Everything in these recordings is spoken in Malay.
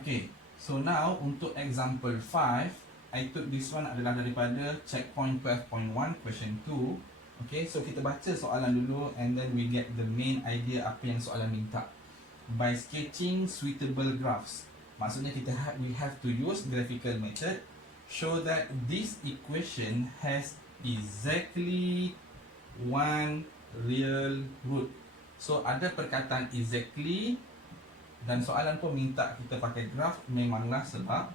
Okay, so now untuk example 5, I took this one adalah daripada checkpoint 12.1 question 2. Okay, so kita baca soalan dulu and then we get the main idea apa yang soalan minta. By sketching suitable graphs, maksudnya we have to use graphical method, show that this equation has exactly one real root. So ada perkataan exactly dan soalan pun minta kita pakai graph, memanglah sebab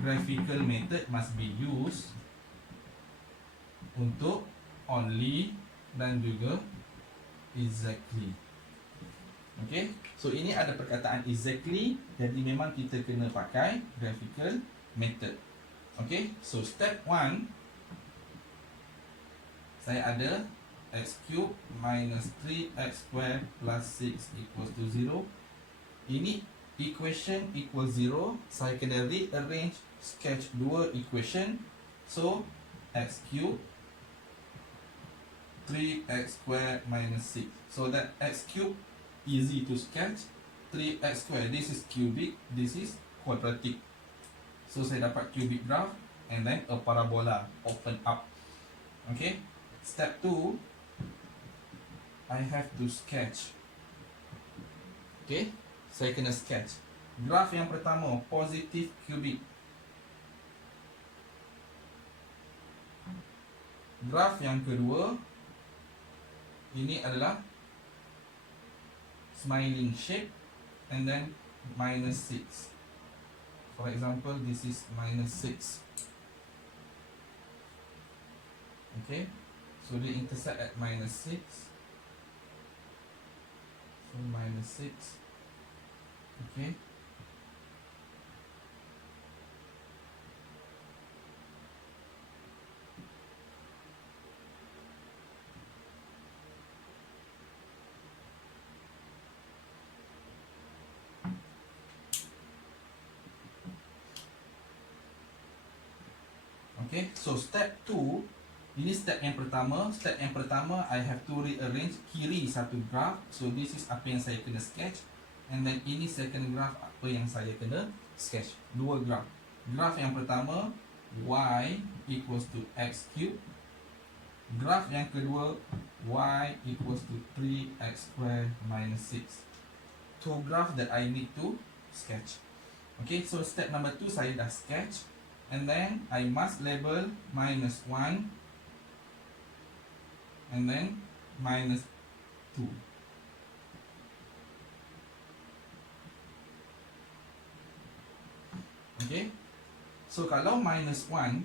graphical method must be used untuk only dan juga exactly. Okay, so ini ada perkataan exactly, jadi memang kita kena pakai graphical method. Okay, so step 1, saya ada x cube minus 3x square plus 6 equals to 0. Ini equation equals 0, saya kena rearrange, sketch dua equation. So x cube 3x square minus 6. So that x cube easy to sketch, 3x square, this is cubic, this is quadratic. So saya dapat cubic graph and then a parabola open up. Okay, step 2, I have to sketch. Okay, saya kena sketch graph yang pertama, positive cubic. Graph yang kedua, ini adalah smiling shape and then minus 6. For example, this is minus 6. Okay, so they intersect at minus 6. So minus 6. Okay, okay, so step 2, ini step yang pertama. Step yang pertama, I have to rearrange kiri satu graph. So this is apa yang saya kena sketch. And then ini second graph apa yang saya kena sketch. Dua graph. Graph yang pertama, y equals to x cube. Graph yang kedua, y equals to 3x square minus 6. Two graph that I need to sketch. Okay, so step number 2 saya dah sketch. And then I must label minus 1 and then minus 2. Okay, so kalau minus 1,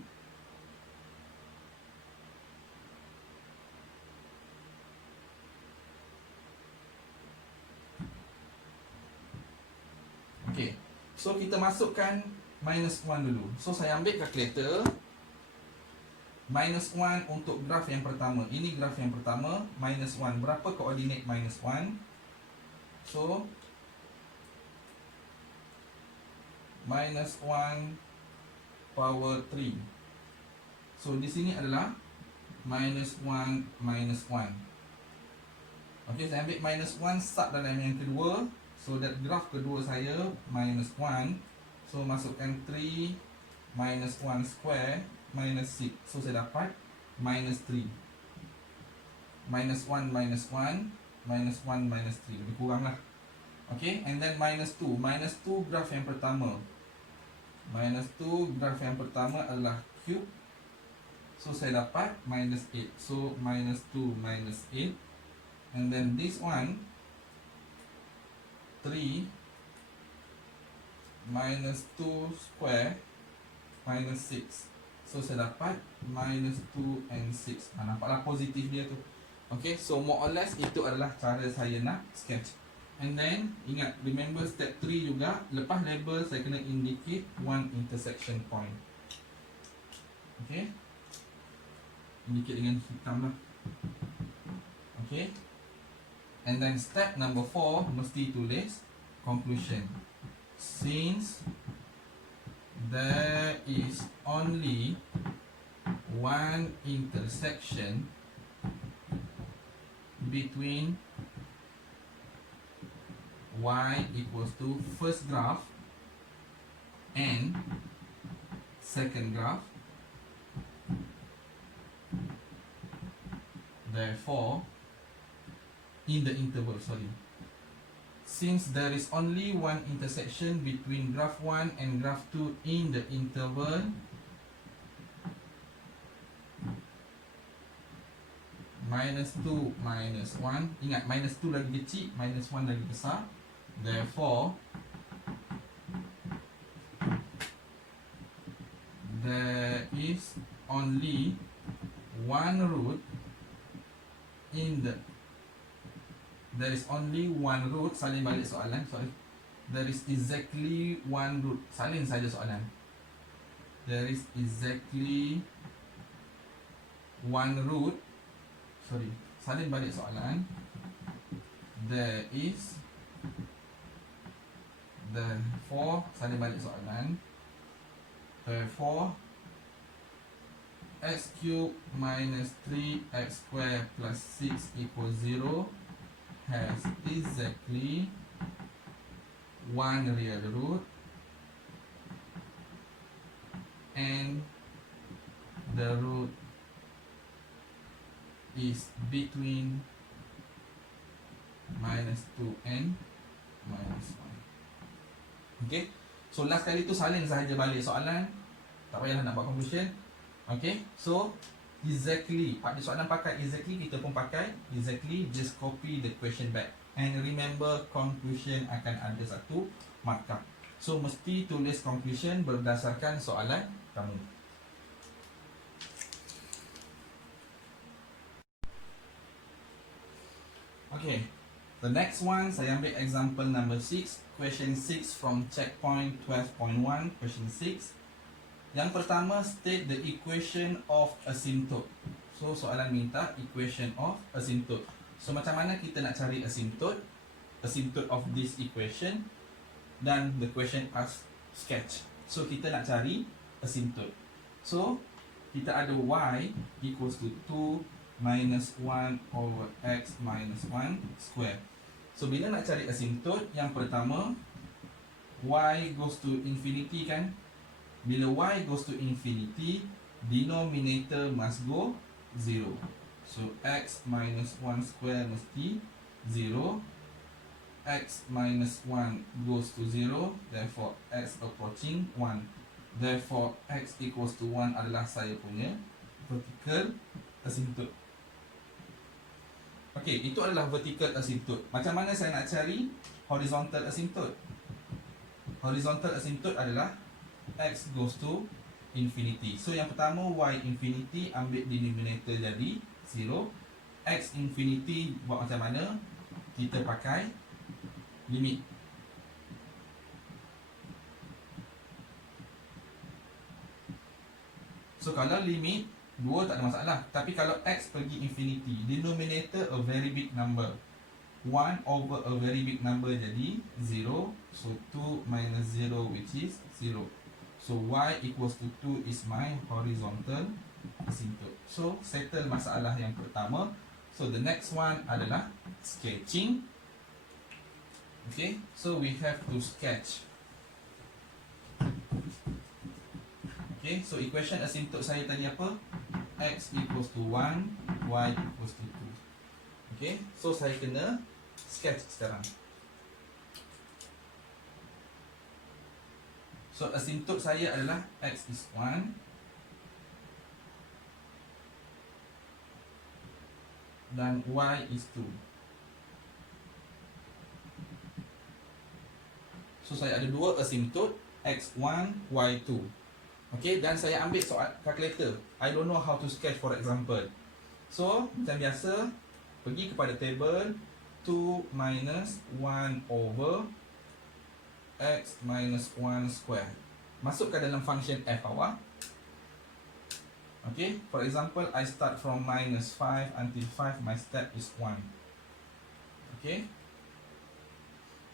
okay, so kita masukkan minus 1 dulu. So saya ambil calculator. Minus 1 untuk graf yang pertama. Ini graf yang pertama, minus 1. Berapa koordinat minus 1? So minus 1 power 3. So di sini adalah minus 1 minus 1. Okay, saya ambil minus 1 start dalam yang kedua. So that graf kedua saya minus 1. So masukkan 3 minus 1 square minus 6. So saya dapat minus 3. Minus 1 minus 1 minus 1 minus 3. Lebih kurang lah. Okay, and then minus 2. Minus 2 graf yang pertama. Minus 2 graf yang pertama adalah cube. So saya dapat minus 8. So minus 2 minus 8. And then this one 3 minus 2 square minus 6. So saya dapat minus 2 and 6. Nampaklah positif dia tu. Okay, so more or less itu adalah cara saya nak sketch. And then ingat, remember step 3 juga. Lepas label saya kena indicate one intersection point. Okay, indicate dengan hitam lah. Okay, and then step number 4 mesti tulis conclusion. Since there is only one intersection between y equals to first graph and second graph. Therefore, in the interval, since there is only one intersection between graph 1 and graph 2 in the interval, minus 2 minus 1, ingat minus 2 lagi kecil, minus 1 lagi besar. Therefore, there is only one root in the, there is only one root, salin balik soalan, there is exactly one root, salin saja soalan, there is exactly one root, salin balik soalan, there is, therefore, salin balik soalan, therefore x cube minus 3x square plus 6 equals 0 has exactly one real root and the root is between minus 2 and minus 1. Okay, so last kali tu salin sahaja balik soalan, tak payahlah nak buat conclusion. Okay, so exactly, pada soalan pakai exactly, kita pun pakai exactly, just copy the question back. And remember, conclusion akan ada satu markup. So mesti tulis conclusion berdasarkan soalan kamu. Okay, the next one, saya ambil example number 6, question 6 from checkpoint 12.1, question 6. Yang pertama, state the equation of asymptote. So soalan minta equation of asymptote. So macam mana kita nak cari asymptote of this equation, dan the question asks sketch. So kita nak cari asymptote. So kita ada y equals to 2 minus 1 over x minus 1 square. So bila nak cari asymptote, yang pertama y goes to infinity kan. Bila y goes to infinity, denominator must go 0. So x minus 1 square mesti 0. X minus 1 goes to 0, therefore x approaching 1. Therefore x equals to 1 adalah saya punya vertical asymptote. Okay, itu adalah vertical asymptote. Macam mana saya nak cari horizontal asymptote? Horizontal asymptote adalah x goes to infinity. So yang pertama, y infinity, ambil denominator jadi 0. X infinity buat macam mana? Kita pakai limit. So kalau limit 2 tak ada masalah. Tapi kalau x pergi infinity, denominator a very big number, 1 over a very big number jadi 0. So 2 minus 0 which is 0. So y equals to 2 is my horizontal asymptote. So settle masalah yang pertama. So the next one adalah sketching. Okay, so we have to sketch. Okay, so equation asymptote saya tadi apa? X equals to 1, y equals to 2. Okay, so saya kena sketch sekarang. So asymptote saya adalah x is 1, dan y is 2. So saya ada dua asymptote, x1, y2. Okay, dan saya ambil soal calculator. I don't know how to sketch, for example. So macam biasa, pergi kepada table 2 minus 1 over x minus 1 square. Masukkan dalam function f bawah. Okay, for example, I start from minus 5 until 5, my step is 1. Okay,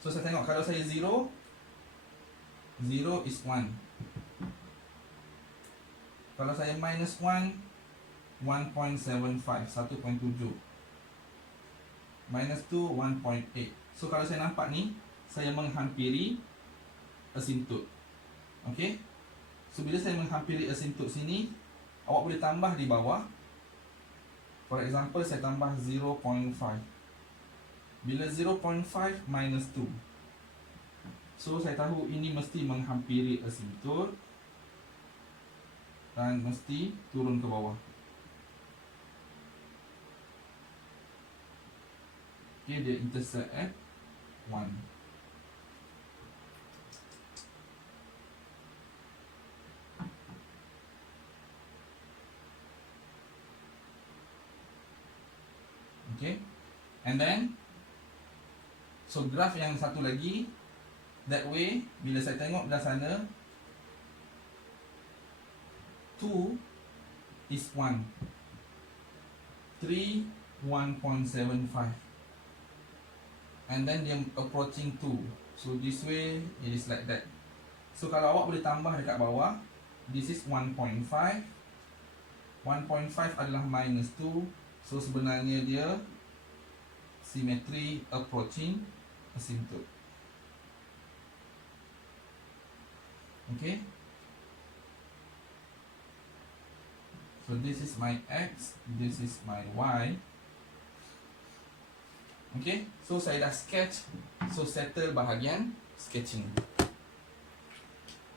so saya tengok kalau saya 0, 0 is 1. Kalau saya minus 1, 1.75, 1.7. Minus 2, 1.8. So kalau saya nampak ni, saya menghampiri asymptote. Okay. So bila saya menghampiri asymptote sini, awak boleh tambah di bawah. For example, saya tambah 0.5. Bila 0.5 minus 2, so saya tahu ini mesti menghampiri asymptote dan mesti turun ke bawah. Okay, dia intersect at 1. Okay, and then so graph yang satu lagi, that way bila saya tengok belah sana, 2 is 1, 3 1.75, and then dia approaching 2. So this way it is like that. So kalau awak boleh tambah dekat bawah, this is 1.5. 1.5 adalah minus 2. So sebenarnya dia symmetry approaching asymptote. Okay. So this is my x, this is my y. Okay, so saya dah sketch. So settle bahagian sketching.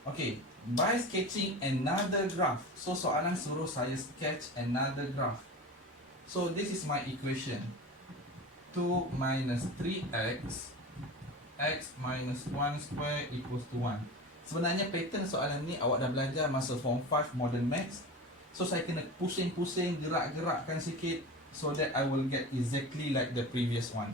Okay, by sketching another graph. So soalan suruh saya sketch another graph. So this is my equation. 2 minus 3x, x minus 1 square equals to 1. Sebenarnya pattern soalan ni awak dah belajar masa form 5 modern maths. So saya kena pusing-pusing, gerak-gerakkan sikit, so that I will get exactly like the previous one.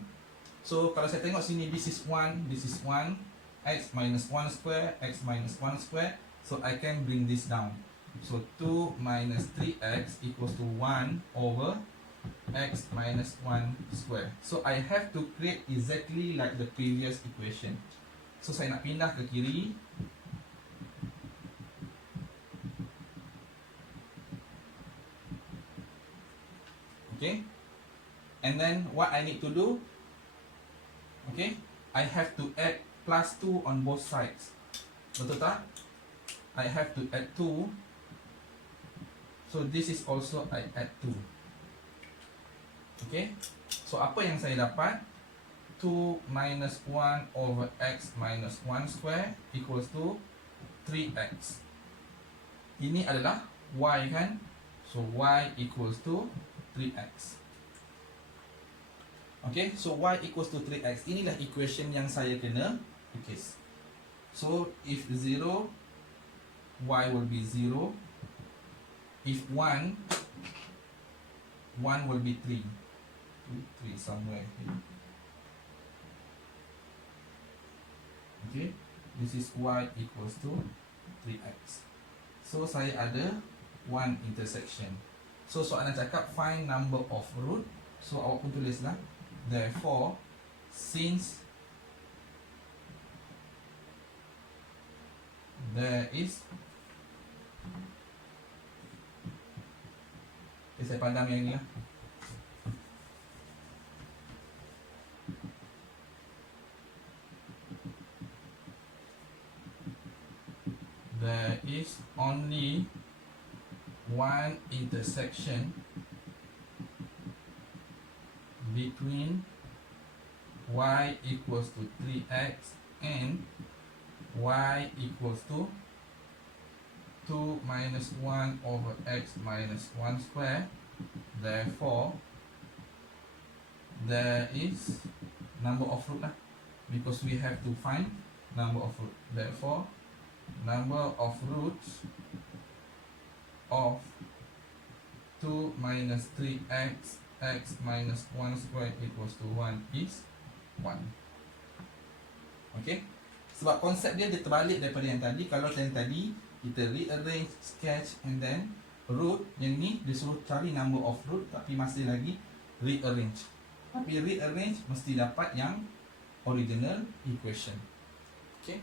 So kalau saya tengok sini, this is 1, this is 1, x minus 1 square, x minus 1 square. So I can bring this down. So 2 minus 3x equals to 1 over x minus 1 square. So I have to create exactly like the previous equation. So saya nak pindah ke kiri. Okay. And then what I need to do, okay, I have to add plus 2 on both sides. Betul tak? I have to add 2. So this is also I add 2. Okay, so apa yang saya dapat? 2 minus 1 over x minus 1 square equals to 3x. Ini adalah y kan? So y equals to 3x. Okay, so y equals to 3x. Inilah equation yang saya kena lukis. So if 0, y will be 0. If 1, 1 will be 3. 3 somewhere here. Okay, this is y equals to 3x. So saya ada 1 intersection. So soalan cakap find number of root. So awak pun tulislah. Therefore, since there is, saya pandang yang ni lah. There is only one intersection between y equals to 3x and y equals to 2 minus 1 over x minus 1 square. Therefore, there is number of root lah, because we have to find number of root. Therefore, number of roots of 2 minus 3x x minus 1 square equals to 1 is 1. Okay, sebab konsep dia terbalik daripada yang tadi. Kalau yang tadi kita rearrange, sketch and then root, yang ni dia suruh cari number of root tapi masih lagi rearrange. Tapi rearrange mesti dapat yang original equation. Okay.